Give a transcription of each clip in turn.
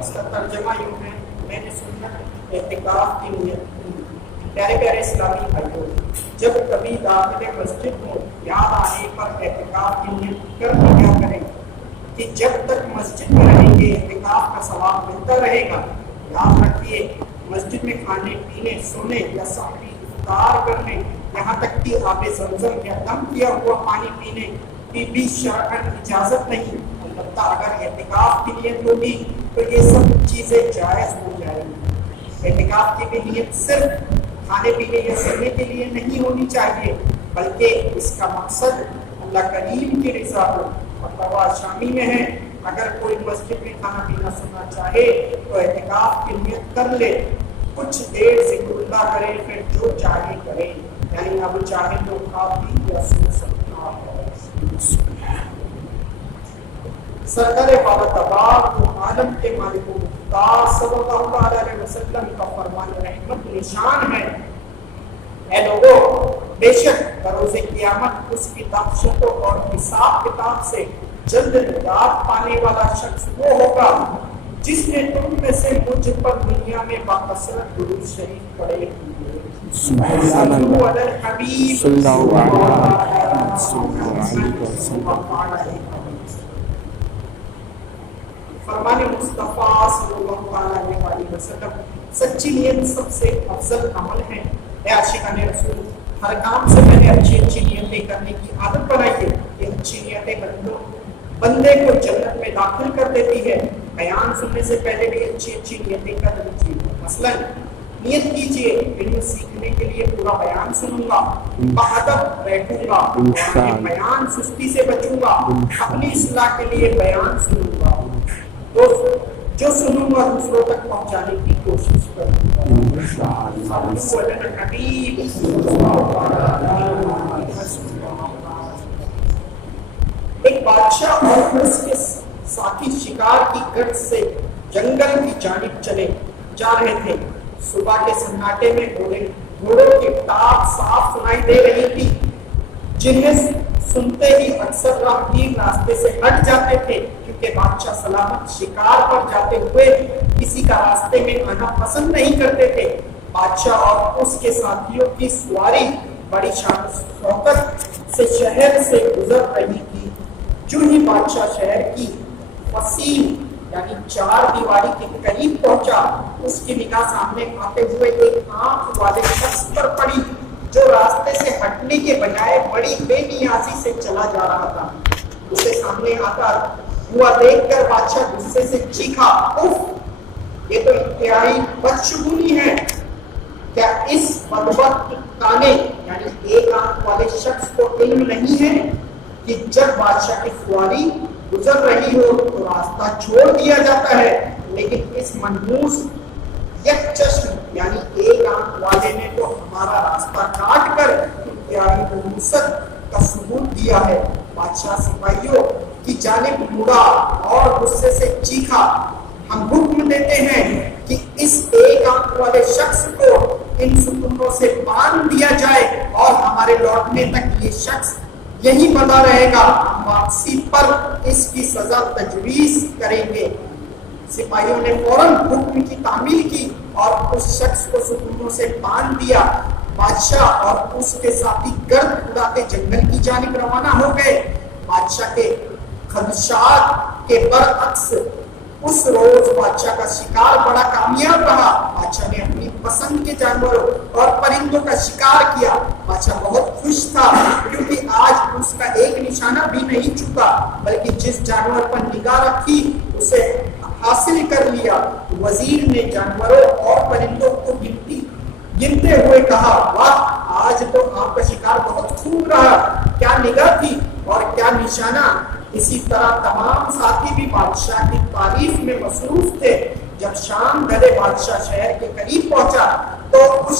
اس کا ترجمہ یوں ہے، میں نے سنا اعتکاف کی نیت کی۔ پیارے پیارے اسلامی بھائیوں، جب کبھی داخل مسجد ہو یاد آنے پر اعتکاف کی نیت کر کے کیا کریں کہ جب تک مسجد میں رہیں گے اعتکاف کا ثواب ملتا رہے گا۔ یاد رکھیے، مسجد میں کھانے پینے، سونے یا سحری افطار کرنے، یہاں تک کہ آب زمزم یا دم کیا ہوا پانی پینے کی بھی شرعاً اجازت نہیں۔ البتہ اگر اعتکاف کی نیت ہوگی تو یہ سب چیزیں جائز ہو جائیں گی۔ اعتکاف کی بھی نیت صرف کھانے پینے یا سونے کے لیے نہیں ہونی چاہیے، بلکہ اس کا مقصد اللہ کریم کی رضا ہو۔ اور توا شامی میں ہے، اگر کوئی مسجد میں کھانا پینا سننا چاہے تو اعتکاف کی نیت کر لے، کچھ دیر ذکر اللہ کرے، پھر جو چاہے کرے، یعنی اب چاہے تو کھا پی یا سو سکتا ہے۔ سرکار بالاتبار و عالم کے مالک و مختار صلی اللہ علیہ وسلم کا فرمان رحمت نشان ہے، اے لوگوں، بے شک بروز قیامت اس کی دہشتوں اور حساب کتاب سے جلد نجات پانے والا شخص وہ ہوگا جس نے تم میں سے مجھ پر دنیا میں باکثرت درود شریف پڑھے ہوئے۔ سبحان اللہ الحبیب صلی اللہ علیہ وسلم۔ فرمان مصطفیٰ صلی اللہ علیہ وسلم، سچی نیت سب سے افضل عمل ہے۔ اے عاشقان رسول، ہر کام سے میں نے اچھی اچھی نیتیں کرنے کی عادت بنائی ہے۔ یہ اچھی نیتیں بندے کو جنت میں داخل کر دیتی ہے۔ بیان سننے سے پہلے بھی اچھی اچھی نیتیں کر لیجیے۔ مثلا نیت کیجیے، علم سیکھنے کے لیے پورا بیان سنوں گا، بادب بیٹھوں گا، اور بیان سستی سے بچوں گا، اپنی اصلاح کے لیے بیان سنوں گا، تو جو سنوں گا دوسروں تک پہنچانے کی کوشش کروں گا۔ ایک بادشاہ اور اس کے ساتھی شکار کی گرد سے جنگل کی جانب چلے جا رہے تھے۔ صبح کے سناٹے میں گھوڑوں کی ٹاپ صاف سنائی دے رہی تھی، جنہیں سنتے ہی اکثر راہگیر راستے سے ہٹ جاتے تھے، کیونکہ بادشاہ سلامت شکار پر جاتے ہوئے کسی کا راستے میں آنا پسند نہیں کرتے تھے۔ بادشاہ اور اس کے ساتھیوں کی سواری بڑی شان و شوکت سے شہر سے گزر رہی تھی۔ جو ہی بادشاہ شہر کی وسیع یعنی چار دیواری کے قریب پہنچا، اس کی نگاہ سامنے آتے ہوئے ایک آنکھ والے شخص پر پڑی جو راستے سے ہٹنے کے بجائے بڑی بے نیازی سے چلا جا رہا تھا۔ اسے سامنے آتا ہوا دیکھ کر بادشاہ غصے سے چیخا، اف، یہ تو انتہائی بدشگونی ہے۔ کیا اس بدبخت کانے یعنی ایک آنکھ والے شخص کو علم نہیں ہے کہ جب بادشاہ کی سواری گزر رہی ہو تو راستہ چھوڑ دیا جاتا ہے، لیکن اس منحوس یک چشم یعنی ایک آنکھ والے نے تو ہمارا راستہ کاٹ کر انتہائی نحوست کا ثبوت دیا ہے۔ بادشاہ سپاہیوں کی جانب مڑا اور غصے سے چیخا، ہم حکم دیتے ہیں کہ اس ایک آنکھ والے شخص کو ان ستونوں سے باندھ دیا جائے اور ہمارے لوٹنے تک یہ شخص یہی بنا رہے گا، واپسی پر اس کی سزا تجویز کریں گے۔ سپاہیوں نے فوراً حکم کی تعمیل کی اور اس شخص کو ستونوں سے باندھ دیا۔ بادشاہ اور اس کے ساتھی گرد اڑاتے جنگل کی جانب روانہ ہو گئے۔ بادشاہ کے خدشات کے برعکس اس روز بادشاہ کا شکار بڑا کامیاب رہا۔ بادشاہ نے اپنی پسند کے جانوروں اور پرندوں کا شکار کیا۔ بادشاہ بہت خوش تھا کیونکہ آج اس کا ایک نشانہ بھی نہیں چکا، بلکہ جس جانور پر نگاہ رکھی اسے حاصل کر لیا۔ وزیر نے جانوروں اور پرندوں کو گنتے ہوئے کہا، واہ، آج تو آپ کا شکار بہت خوب رہا، کیا نگاہ تھی اور کیا نشانہ۔ اسی طرح تمام ساتھی بھی بادشاہ کی تعریف میں مصروف تھے۔ جب شام گھڑے بادشاہ شہر کے قریب پہنچا تو اس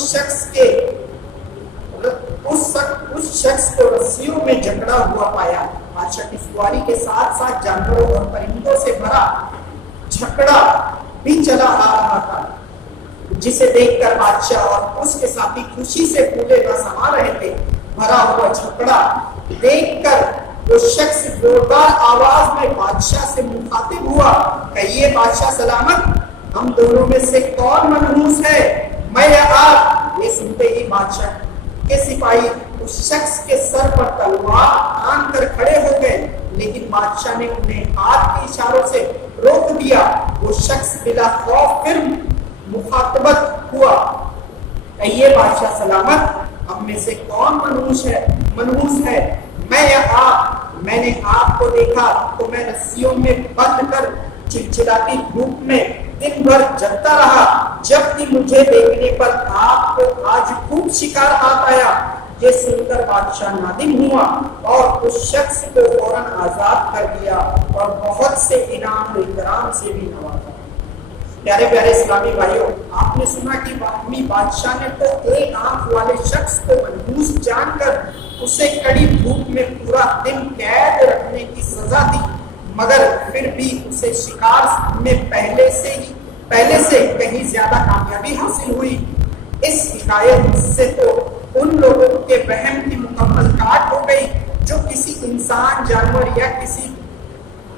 شخص کو رسیوں میں جکڑا ہوا پایا۔ بادشاہ کی سواری کے ساتھ ساتھ جانوروں اور پرندوں سے بھرا جھکڑا بھی چلا آ رہا تھا، جسے دیکھ کر بادشاہ اور اس کے ساتھی خوشی سے پھولے نہ سما رہے تھے۔ بھرا ہوا جھکڑا دیکھ کر وہ شخص زوردار آواز میں بادشاہ سے مخاطب ہوا، کہیے بادشاہ سلامت، ہم دونوں میں سے کون منحوس ہے، میں یا آپ؟ یہ سنتے ہی بادشاہ کے سپاہی اس شخص کے سر پر تلوار تان کر کھڑے ہو گئے، لیکن بادشاہ نے انہیں ہاتھ کے اشاروں سے روک دیا۔ وہ شخص بلا خوف پھر مخاطبت ہوا، کہیے بادشاہ سلامت، ہم میں سے کون منحوس ہے، میں یا آپ؟ میں نے آپ کو دیکھا تو میں رسیوں میں بند کر چلچلاتی دھوپ میں دن بھر جلتا رہا، جب کہ مجھے دیکھنے پر آپ کو آج خوب شکار ہاتھ آیا۔ یہ سن کر بادشاہ نادم ہوا اور اس شخص کو فوراً آزاد کر دیا اور بہت سے انعام و اکرام سے بھی نوازا۔ پیارے پیارے اسلامی بھائیوں، آپ نے سنا کہ باہمی بادشاہ نے تو ایک آنکھ والے شخص کو منحوس جان کر اسے کڑی دھوپ میں پورا دن قید رکھنے کی سزا دی، مگر پھر بھی اسے شکار میں پہلے سے کہیں زیادہ کامیابی حاصل ہوئی۔ اس حکایت سے تو ان لوگوں کے وہم کی مکمل کاٹ ہو گئی جو کسی انسان، جانور یا کسی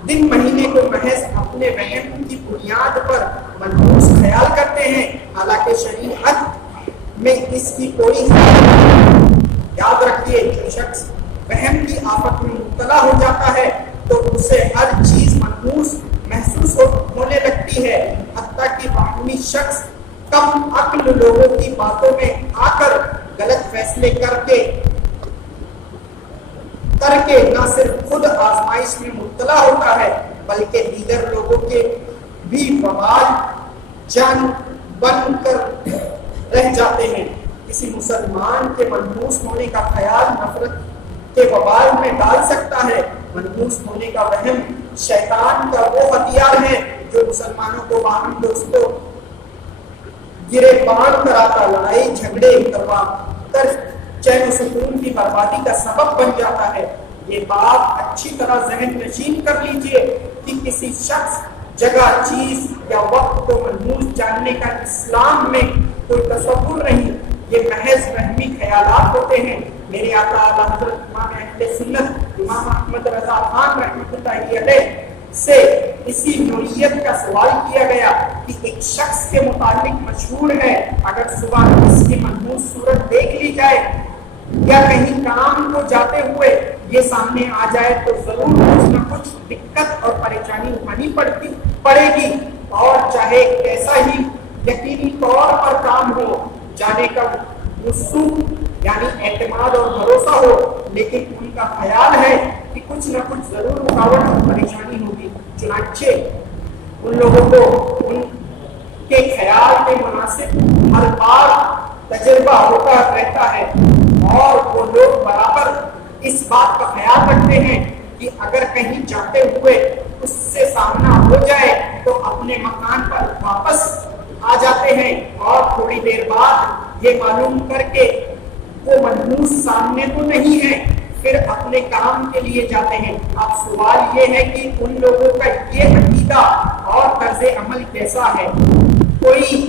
دن مہینے کو محض اپنے وہم کی بنیاد پر منحوس خیال کرتے ہیں، حالانکہ شریعت میں اس کی کوئی یاد رکھیے، جو شخص وہم کی آفت میں مبتلا ہو جاتا ہے تو اسے ہر چیز منحوس محسوس ہونے لگتی ہے، حتیٰ کہ باہمی شخص کم عقل لوگوں کی باتوں میں آ کر غلط فیصلے کر کے نہ صرف خود آزمائش میں مبتلا ہوتا ہے بلکہ دیگر لوگوں کے بھی وبال جان بن کر رہ جاتے ہیں۔ کسی مسلمان کے منحوس ہونے کا خیال نفرت کے وبال میں ڈال سکتا ہے۔ منحوس ہونے کا وہم شیطان کا وہ ہتھیار ہے جو مسلمانوں کو باہم دوستوں گرے بان کراتا، لڑائی جھگڑے کروا کر چین و سکون کی بربادی کا سبب بن جاتا ہے۔ یہ بات اچھی طرح ذہن نشین کر لیجئے کہ کسی شخص، جگہ، چیز یا وقت کو منحوس جاننے کا اسلام میں کوئی تصور نہیں، یہ محض وہمی خیالات ہوتے ہیں۔ میرے آقا اعلیٰ حضرت امام اہل سنت امام احمد رضا خان رحمۃ اللہ علیہ سے اسی نوعیت کا سوال کیا گیا کہ ایک شخص کے متعلق مشہور ہے، اگر صبح اس کی منحوس صورت دیکھ لی جائے یا کہیں کام کو جاتے ہوئے یہ سامنے آ جائے تو ضرور کچھ نہ کچھ دقت اور پریشانی اٹھانی پڑے گی، اور چاہے کیسا ہی یقینی طور پر کام ہو، جانے کا وثوق یعنی اعتماد اور بھروسہ ہو، لیکن ان کا خیال ہے کہ کچھ نہ کچھ ضرور رکاوٹ اور پریشانی ہوگی۔ چنانچہ ان لوگوں کو ان کے خیال کے مناسب ہر بار تجربہ ہوتا رہتا ہے، اور وہ لوگ برابر اس بات کا خیال رکھتے ہیں کہ اگر کہیں جاتے ہوئے اس سے سامنا ہو جائے تو اپنے مکان پر واپس آ جاتے ہیں، اور تھوڑی دیر بعد یہ معلوم کر کے وہ منحوس سامنے تو نہیں ہے، پھر اپنے کام کے لیے جاتے ہیں۔ اب سوال یہ ہے کہ ان لوگوں کا یہ عقیدہ اور طرز عمل کیسا ہے؟ کوئی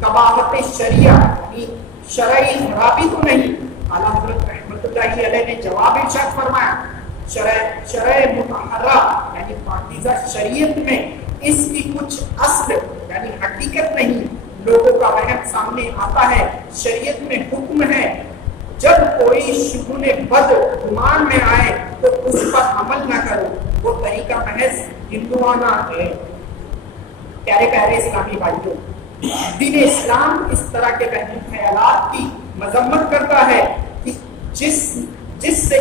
قباحت شرعی خرابی تو نہیں؟ اعلیٰ حضرت رحمۃ اللہ علیہ نے جواب ارشاد فرمایا، شرع مطہرہ یعنی پاکیزہ شریعت میں اس کی کچھ اصل یعنی حقیقت نہیں، لوگوں کا وہم سامنے آتا ہے۔ شریعت میں حکم ہے جب کوئی شگون بد گمان میں آئے تو اس پر عمل نہ کرو، وہ طریقہ محض ہندوانہ ہے۔ پیارے پیارے اسلامی بھائیوں، دین اسلام اس طرح کے وہمی خیالات کی مذمت کرتا ہے کہ جس سے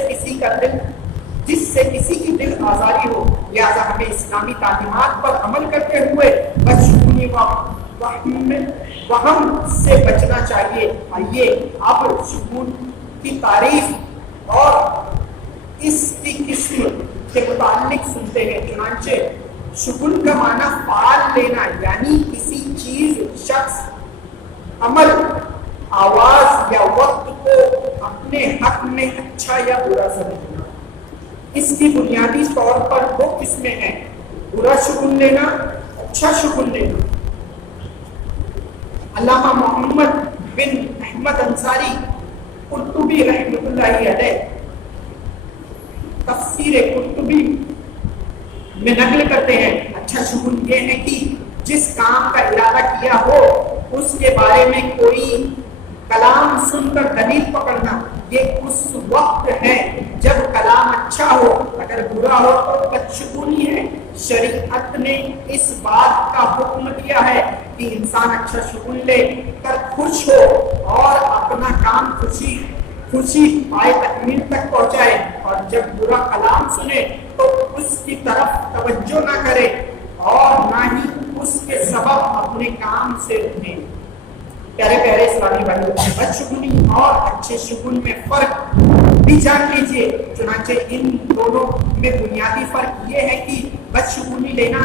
کسی کی دل آزاری ہو، لہذا ہمیں اسلامی تعلیمات پر عمل کرتے ہوئے بدشگونی وہم سے بچنا چاہیے۔ آئیے اب شگون کی تعریف اور اس کی قسم کے متعلق سنتے ہیں۔ چنانچہ شگون کا معنی فعال لینا یعنی کسی چیز، شخص، عمل، آواز یا وقت کو اپنے حق میں اچھا یا برا سمجھنا۔ اس کی بنیادی طور پر دو قسمیں ہیں، برا شگون لینا، اچھا شگون لینا۔ علامہ محمد بن احمد انصاری قرطبی رحمۃ اللہ علیہ तफसीर कुतुबी में नकल करते हैं। अच्छा शुगुन ये है कि जिस काम का इरादा किया हो उसके बारे में कोई कलाम सुनकर दलील पकड़ना, ये उस वक्त है जब कलाम अच्छा हो, अगर बुरा हो तो बदशुगुनी है। शरीयत ने इस बात का हुक्म दिया है कि इंसान अच्छा शुगुन ले कर खुश हो और अपना काम खुशी पाए तकमील तक पहुंचाए, और जब बुरा कलाम सुने तो उसकी तरफ तवज्जो ना करे और ना ही उसके सबब अपने काम से रुके। प्यारे प्यारे इस्लामी भाइयों, बदशुगुनी और अच्छे शुगुन में फर्क भी जान लीजिए। चुनांचे इन दोनों में बुनियादी फर्क ये है कि बदशुगुनी लेना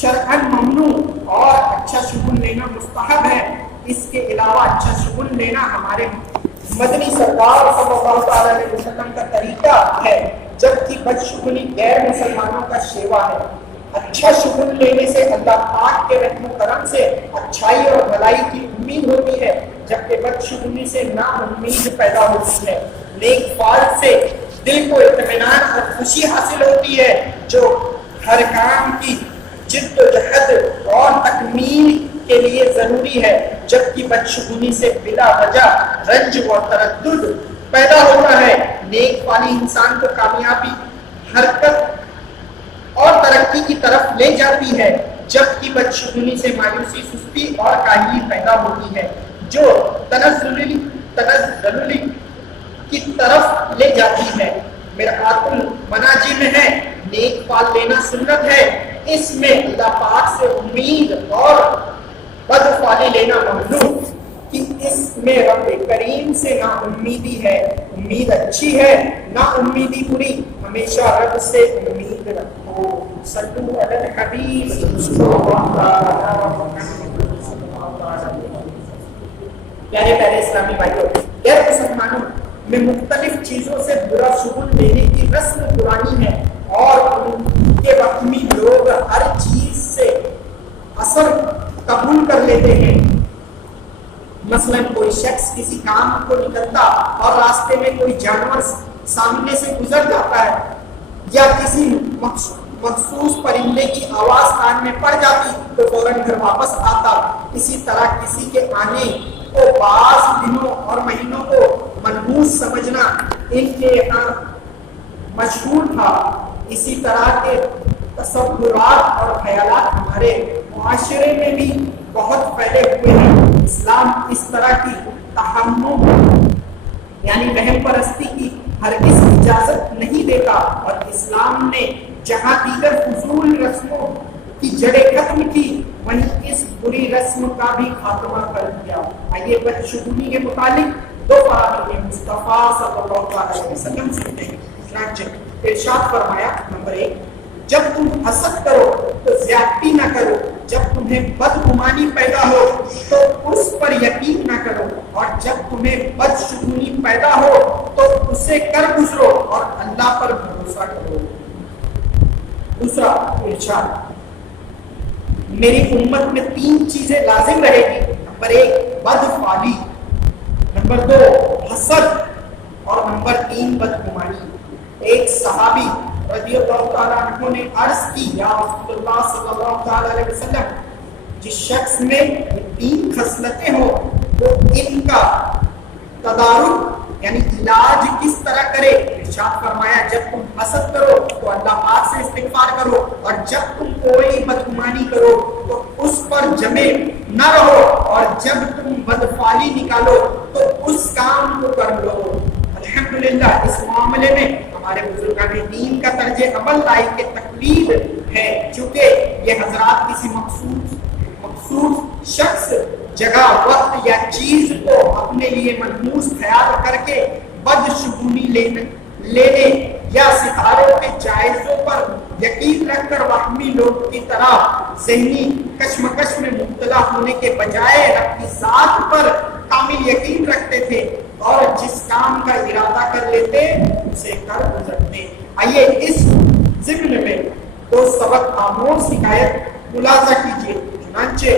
शरअन ममनू और अच्छा शुगुन लेना मुस्तहब है। इसके अलावा अच्छा शुगुन लेना हमारे मदनी सरकार सल्लल्लाहु अलैहि वसल्लम का तरीका है, जबकि बदशुगुनी गैर मुसलमानों का शेवा है। अच्छा शुगुन लेने से अल्लाह पाक के रहम करम से अच्छाई और भलाई की उम्मीद होती है, जबकि बदशुगुनी से नाउम्मीद पैदा होती है। नेक फाल से दिल को इत्मीनान और खुशी हासिल होती है, जो हर काम की जिद्दोजहद और तकमील के लिए जरूरी है, जबकि बदशुगुनी से बिला वजह रंज और तरद्दुद पैदा होता है। नेक वाली इंसान को कामयाबी, हरकत और तरक्की की तरफ ले जाती है, जबकि बदशुगुनी से मायूसी, सुस्ती और काहिली पैदा होती है, जो तनज़्ज़ुली की तरफ ले जाती है। मिरआतुल मनाजी में है, नेक फाल लेना सुन्नत है, इसमें अल्लाह पाक से उम्मीद और बदफाली लेना ममनून, कि इसमें रब करीम से ना उम्मीदी है, उम्मीद अच्छी है, ना उम्मीदी बुरी। हमेशा रब से उम्मीद रखो। सल्लु अलल हबीब सल्लल्लाहु अलैहि वसल्लम। प्यारे प्यारे इस्लामी भाइयों, गैर मुसलमानों में मुख्तलिफ चीजों से बुरा शुगुन लेने की रस्म पुरानी है, और उनके वक्त में लोग हर चीज से असर कबूल कर लेते हैं। मसलन कोई शख्स किसी काम को निकलता और रास्ते में कोई जानवर सामने से गुजर जाता है, या किसी मखसूस परिंदे की आवाज कान में पड़ जाती तो फौरन घर वापस आता। इसी तरह किसी के आने को बाज़ दिनों और महीनों को मनहूस समझना इनके यहाँ मशहूर था। इसी तरह के तसव्वुरात और ख्यालात हमारे मुआशरे में भी बहुत फैले हुए हैं। इस्लाम इस तरह की तहम्मुम यानी वहम परस्ती की हरगिज़ इजाजत नहीं देता, और इस्लाम ने जहां दीगर फजूल रस्मों की जड़ें खत्म की, वहीं इस बुरी रस्म का भी खात्मा कर दिया। आइए बदशुगुनी के मुतालिक दो फरामीन मुस्तफ़ा सल्लल्लाहु अलैहि वसल्लम सुनते हैं। इरशाद फरमाया, नंबर 1, जब तुम हसद करो तो ज्यादती ना करो, जब तुम्हें बदगुमानी पैदा हो तो उस पर यकीन ना करो, और जब तुम्हें बदशुगुनी पैदा हो तो उसे कर गुजरो और अल्लाह पर भरोसा करो। दूसरा इरशाद, मेरी उम्मत में 3 चीजें लाजिम रहेगी। नंबर 1 बदफाली, नंबर 2 हसद, और नंबर 3 बदगुमानी। एक सहाबी रज़ियल्लाहु ताला अन्हु ने अर्ज की, या रसूलुल्लाह सल्लल्लाहु ताला अलैहि वसल्लम, जिस शख्स में 3 खसलतें हो वो इनका तदारुक यानी इलाज किस तरह करे। इरशाद फरमाया, जब तुम हसद करो तो अल्लाह पाक से इस्तिगफार करो, और जब तुम कोई बदगुमानी करो तो उस पर जमे न रहो, और जब तुम बदफाली निकालो तो उस काम को कर लो। अल्हम्दुलिल्लाह, इस मामले में हमारे बुजुर्गान दीन का तर्ज अमल लायक तकलीद है, चूंकि ये हजरात किसी मखसूस शख्स, जगह, वक्त या चीज को अपने लिए मनहूस ख्याल करके बदशुगुनी लेने या सितारों के जायजों पर यकीन रखकर वहमी लोग की तरह ज़हनी कश्मकश में मुब्तला होने के बजाय रब की ज़ात पर कामिल यकीन रखते थे, और जिस काम का इरादा कर लेते उसे कर गुजरते। आइए इस ज़िम्न में 2 सबक आमोज हिकायत मुलाजा कीजिए। चुनांचे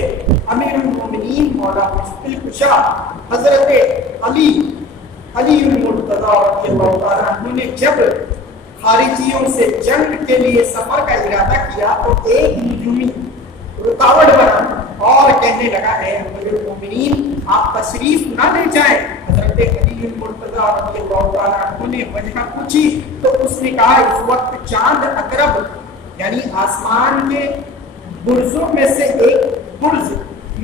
अमीरुल मोमिनीन मौला मुश्किल कुशा हजरत अली मुर्तज़ा रज़ियल्लाहु ताला अन्हु ने जब खारिजियों से जंग के लिए सफर का इरादा किया तो एक नजूमी रुकावट बना और कहने लगा है अमीरुल मोमिनीन आप तशरीफ ना ले जाएं। हजरत अली मुर्तज़ा रज़ियल्लाहु ताला अन्हु ने वजह पूछी तो उसने कहा इस वक्त चांद अकरब यानी आसमान के बुर्जों में से एक बुर्ज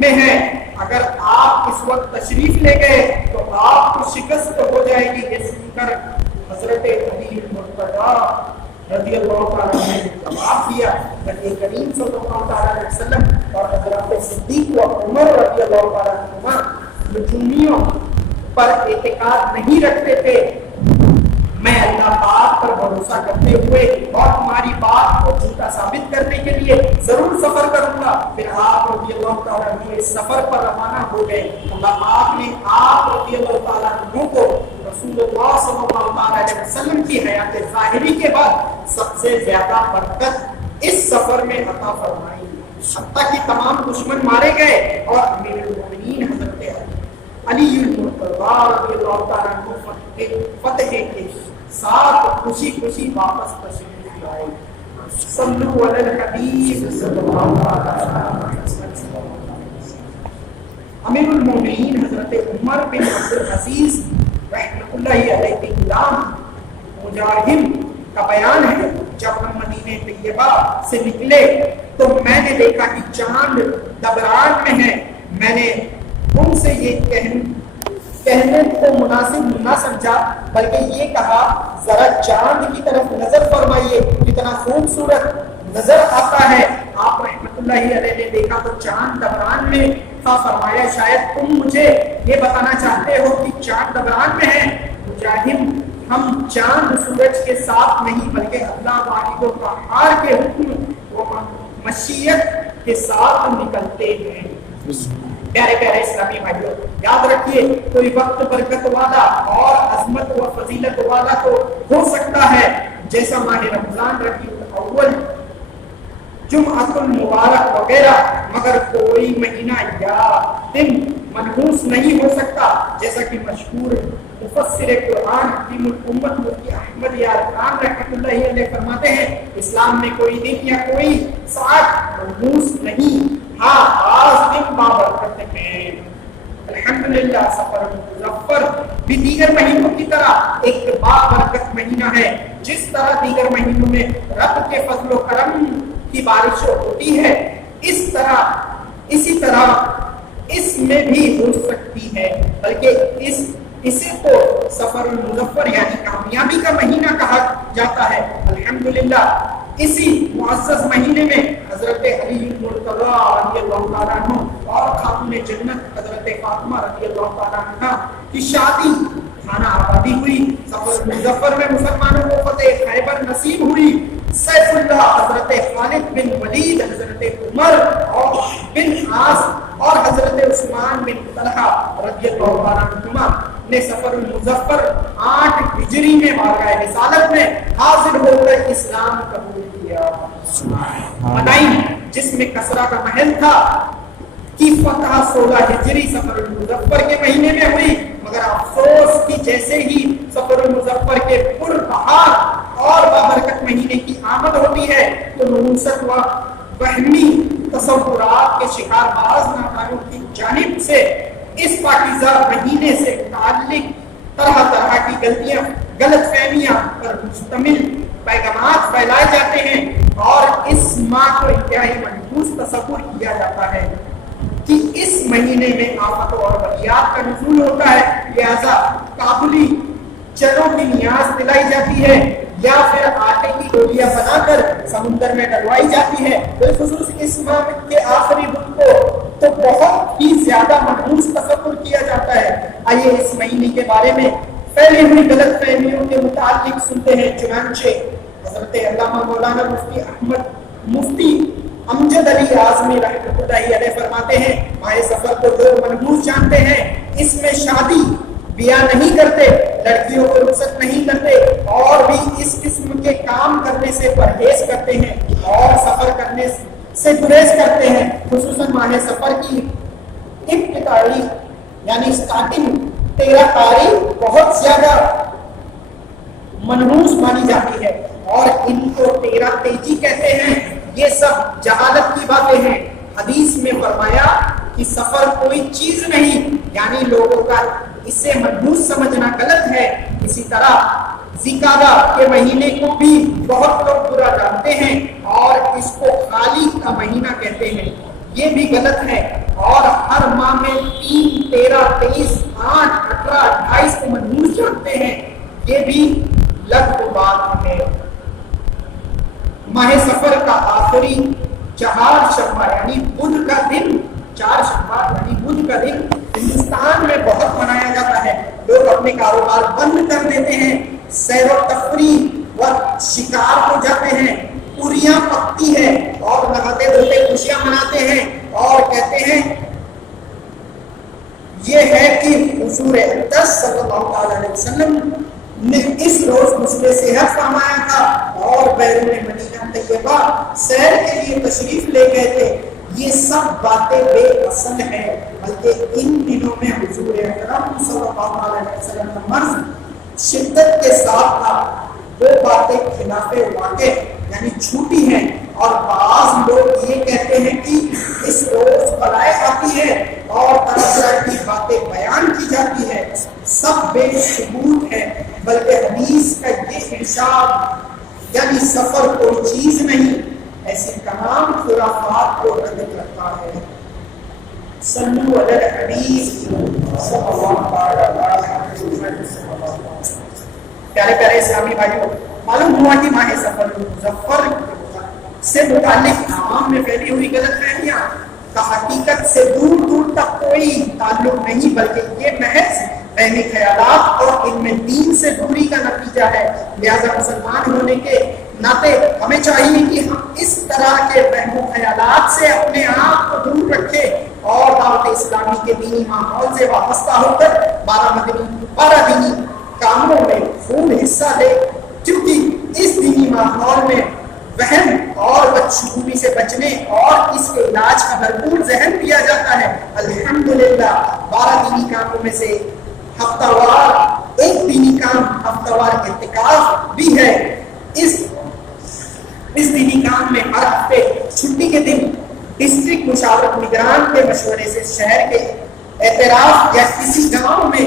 में है, अगर आप इस वक्त तशरीफ ले गए तो आपको शिकस्त हो जाएगी। ये सुनकर हजरत अली मुर्तज़ा रज़ियल्लाहु ताला ने जवाब दिया नबी करीम सल्लल्लाहु अलैहि वसल्लम और हजरत सिद्दीक व उमर रज़ियल्लाहु ताला अन्हुमा नजूमियों पर एतकाद नहीं रखते थे। मैं अल्लाह पाक पर भरोसा करते हुए और तुम्हारी बात को झूठा साबित करने के लिए जरूर सफर करूंगा। फिर आप रज़ियल्लाहु ताला अन्हु इस सफर पर रवाना हो गए। अल्लाह पाक ने आप रज़ियल्लाहु ताला अन्हु को रसूलुल्लाह सल्लल्लाहु अलैहि वसल्लम की हयात ज़ाहिरी के बाद सबसे ज्यादा बरकत इस सफर में अता फरमाई। हत्ता कि तमाम दुश्मन मारे गए और अमीरुल मोमिनीन हज़रत अली मुर्तज़ा रज़ियल्लाहु ताला अन्हु फतह के साथ खुशी खुशी वापस तशरीफ लाए। सल्लु अलल हबीब सल्लल्लाहु अलैहि वसल्लम। अमीरुल मोमिनीन हज़रत उमर बिन अब्दुल अजीज रहमतुल्लाहि अलैहि के गुलाम मुजाहिम का बयान है जब हम मदीने तैयबा से निकले तो मैंने देखा कि चांद दबरान में है। मैंने उनसे ये कहने को मुनासिब न समझा बल्कि ये कहा जरा चांद की तरफ नजर फरमाइए कितना खूबसूरत नजर आता है। आप रहमतुल्लाहि अलैहि ने देखा तो चांद दबरान में था। फरमाया शायद तुम मुझे ये बताना चाहते हो कि चांद दबरान में है। मुजाहिम हम चांद सूरज के साथ नहीं बल्कि अल्लाह वाहिद क़हार के हुक्म व मशीयत के साथ निकलते हैं। प्यारे प्यारे इस्लामी भाइयों याद रखिए कोई वक्त बरकत वाला और अजमत व फजीलत वाला तो हो सकता है जैसा माह रमजान रबीउल अव्वल जुम्अतुल मुबारक वगैरह, मगर कोई महीना या दिन मनहूस नहीं हो सकता जैसा कि मशहूर मुफस्सिर कुरान हकीमुल उम्मत मुफ्ती अहमद यार खान रहमतुल्लाहि अलैहि फरमाते हैं इस्लाम में कोई दिन या कोई साथ मनहूस नहीं। हाँ आज दिन बाबरकत है। अल्हम्दुलिल्लाह सफर मुज़फ्फर भी दीगर महीनों की तरह एक बाबरकत महीना है। जिस तरह दीगर महीनों में रब के फजल व करम की बारिश होती है इसी तरह इसमें भी हो सकती है, बल्कि इसे तो सफर मुज़फ्फर यानी कामयाबी का महीना कहा जाता है। अल्हम्दुलिल्लाह इसी मुअज़्ज़ज़ महीने में हजरत अली मुर्तज़ा रज़ियल्लाहु ताला अन्हु और खातून जन्नत हजरत फातिमा रज़ियल्लाहु ताला अन्हा की शादी खाना आबादी हुई। सफर मुज़फ्फर में मुसलमानों को फतेह खैबर नसीब हुई। सैफुल्लाह हजरत खालिद बिन वलीद हजरत उमर और बिन आस और हजरत उस्मान बिन तलहा रज़ियल्लाहु ताला अन्हुमा ने सफर मुज़फ्फर 8 हिजरी में बारगाह रिसालत में हाजिर होकर इस्लाम कबूल किया। मदाइन जिसमें कसरा का महल था की फतह 16 हिजरी सफर मुज़फ्फर के महीने में हुई, मगर अफसोस कि जैसे ही सफर मुज़फ्फर के पुरबहार और बाबरकत महीने की आमद होती है तो नूसत व वहमी तसव्वुरात के शिकार बाज नाकारों की जानिब से इस पाकीज़ा महीने से मुताल्लिक तरह तरह की गलत फहमियां पर मुश्तमिल पैगामात फैलाए जाते हैं और इस माह को इंतहाई मनहूस तसव्वुर किया जाता है कि इस महीने में आफतों और बलियात का नुज़ूल होता है, लिहाजा काबुली चलों की नियाज दिलाई जाती है या फिर आटे की गोलियां बनाकर समुद्र में डलवाई जाती है। बिलखुसूस इस माह के आखिरी बुध को तो बहुत ही ज्यादा मनहूस तसव्वुर किया जाता है। आइए इस महीने के बारे में फैली हुई गलत फहमियों के मुतालिक सुनते हैं। चुनांचे हजरत अल्लामा मौलाना मुफ्ती अमजद अली आज़मी रहमतुल्लाहि अलैहि फरमाते हैं माह सफर को जो मनहूस जानते हैं इसमें शादी बियाह नहीं करते, लड़कियों को रुखसत नहीं करते और भी इस किस्म के काम करने से परहेज करते हैं और सफर करने से गुरेज करते हैं। खुसूसन माह सफर की इब्तिदाई यानी स्टार्टिंग 13 तारीख बहुत ज्यादा मनहूस मानी जाती है और इनको तेरा तेजी कहते हैं। ये सब जहालत की बातें हैं। हदीस में फरमाया कि सफर कोई चीज नहीं, यानी लोगों का इसे मनहूस समझना गलत है। इसी तरह ज़िकादा के महीने को भी बहुत लोग बुरा जानते हैं और इसको खाली का महीना कहते हैं, ये भी गलत है। और हर माह में 3, 13, 23, 8, 18, 28 को मनहूस जानते हैं, ये भी लग बात है। माह सफर का आखिरी 4 शव्वाल यानी बुध का दिन, 4 शव्वाल यानी बुध का दिन हिंदुस्तान में बहुत मनाया जाता है। लोग अपने कारोबार बंद कर देते हैं, सैर व तफरीह व शिकार हो जाते हैं, पूरियां पकती है और नहाते धोते खुशियां मनाते हैं और कहते हैं ये है कि हुजूर अक़दस सल्लल्लाहु अलैहि वसल्लम ने इस रोज मुझे सेहत फरमाया था और बैरून मदीना तैयबा सैर के लिए तशरीफ ले गए थे। ये सब बातें बेअसल है, बल्कि इन दिनों में हुजूर अकरम सल्लल्लाहु अलैहि वसल्लम का मर्ज़ शिद्दत के साथ था। वो बातें खिलाफे वाक़े यानी झूठी हैं और बाज़ लोग ये कहते हैं कि इस रोज बलाएं आती है और तरह की बातें बयान की जाती है, सब बेसबूत है। बल्कि हदीस का ये इरशाद यानी सफर कोई चीज नहीं, ऐसी तमाम खुराफात को रद्द करता है। सल्लु अलल हबीब सल्लल्लाहु अलैहि वसल्लम। प्यारे प्यारे इस्लामी भाइयों, मालूम हुआ कि माह सफर से मुताल्लिक आवाम में फैली हुई गलतफहमियां का हकीकत से दूर दूर तक कोई ताल्लुक नहीं, बल्कि ये महज वहमी ख्यालात और इनमें दीन से दूरी का नतीजा है। लिहाजा मुसलमान होने के नाते हमें चाहिए कि हम इस तरह के वहमो ख्यालात से अपने आप को दूर रखें और दावत इस्लामी के दीनी माहौल से वाबस्ता होकर 12 दीनी कामों में खूब हिस्सा ले, क्योंकि इस दीनी माहौल में वहम और बदशगुनी से बचने और इसके इलाज का भरपूर ज़हन दिया जाता है। अल्हम्दुलिल्लाह 12 दीनी कामों में से हफ्तावार एक दीनी काम हफ्तावार इत्तिकाफ भी है। इस दीनी काम में हर हफ्ते छुट्टी के दिन डिस्ट्रिक्ट मुशावरत निगरान के मशवरे से शहर के एतराफ या किसी गांव में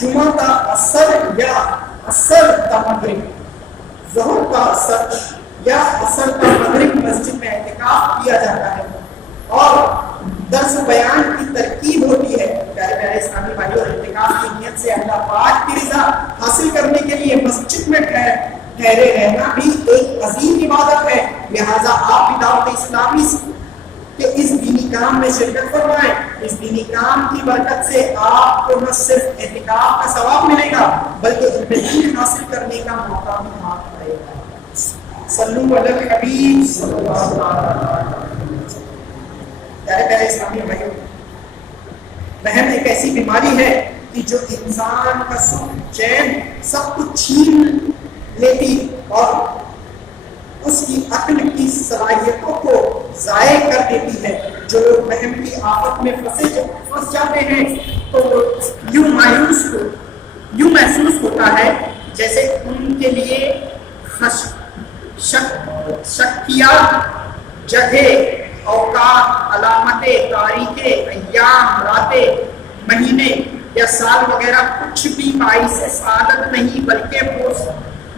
जुमा का असर या असर का मगरिब, ज़ोहर का असर या असर का मगरिब मस्जिद में एहतिकाफ किया जाता है और दर्स बयान की तरकीब होती है। प्यारे प्यारे इस्लामी भाइयों, एहतिकाफ की नियत से अल्लाह पाक की रज़ा हासिल करने के लिए मस्जिद में ठहरे रहना भी एक अजीम इबादत है। लिहाजा आप भी दावत इस्लामी कि इस दीनी काम में शिरकत फरमाएं। इस दीनी काम की बरकत से आपको न सिर्फ एहतिकाफ का सवाब मिलेगा, बल्कि इल्म हासिल करने का मौका भी हाथ आएगा। सल्लु अलल हबीब सल्लल्लाहु अलैहि वसल्लम। प्यारे प्यारे इस्लामी भाइयों, वहम एक ऐसी बीमारी है कि जो इंसान का सुख चैन सब कुछ छीन लेती और उसकी अक्ल की सलाहियतों को ज़ाये कर देती है। जो लोग वहम की आफत में फंस जाते हैं तो यूं महसूस होता है जैसे उनके लिए शक्किया जगह औकात अलामतें तारीखें अय्याम रातें महीने या साल वगैरह कुछ भी बाइस सादत नहीं, बल्कि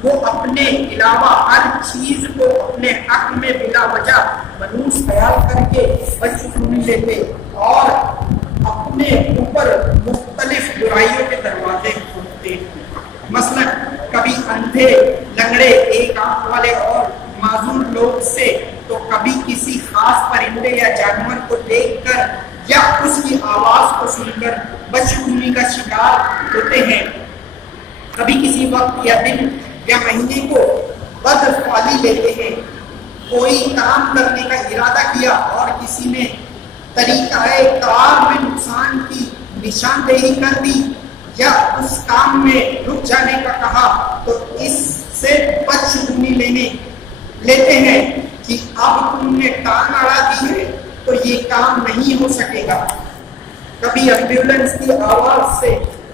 वो अपने अलावा हर चीज को अपने हक में बिला वजह मनूस ख्याल करके बदशगुनी लेते और अपने ऊपर मुख्तलिफ बुराइयों के दरवाजे खोलते। मसलन कभी अंधे लंगड़े एक आंख वाले और माजूर लोग से, तो कभी किसी खास परिंदे या जानवर को देखकर या उसकी आवाज को सुनकर बदशगुनी का शिकार होते हैं। कभी किसी वक्त या दिन या महीने को बदफाली लेते हैं। कोई काम करने का इरादा किया और किसी ने तरीक़ाए कार में नुकसान की निशानदेही कर दी या उस काम में रुक जाने का कहा, तो इससे बदशगुनी लेते हैं कि अब तुमने टांग अड़ा दी है तो ये काम नहीं हो सकेगा। कभी एम्बुलेंस की आवाज से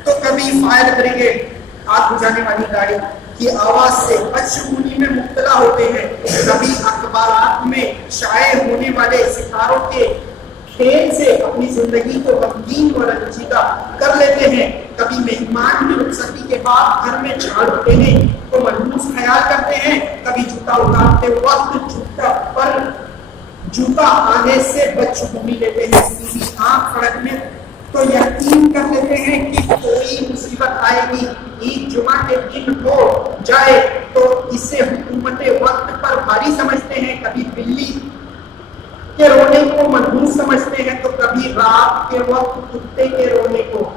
تو کبھی فائر بریگیڈ آگ بجھانے والی گاڑی کی آواز سے بدشگونی میں مبتلا ہوتے ہیں، کبھی اخبارات میں شائع ہونے والے ستاروں کے کھیل سے اپنی زندگی کو غمگین و رنجیدہ کر لیتے ہیں، کبھی مہمان کی رخصتی کے بعد گھر میں جھاڑو دینے کو ملموس خیال کرتے ہیں، کبھی جوتا اتارتے وقت جوتا آنے سے بدشگونی لیتے ہیں، سیدھی آنکھ پھڑکنے تو یقین کر لیتے ہیں کہ کوئی مصیبت آئے گی، عید جمعہ کے دن ہو جائے تو اسے حکومت وقت پر بھاری سمجھتے ہیں، کبھی بلی کے رونے کو منحوس سمجھتے ہیں تو کبھی رات کے وقت کتے کے رونے کو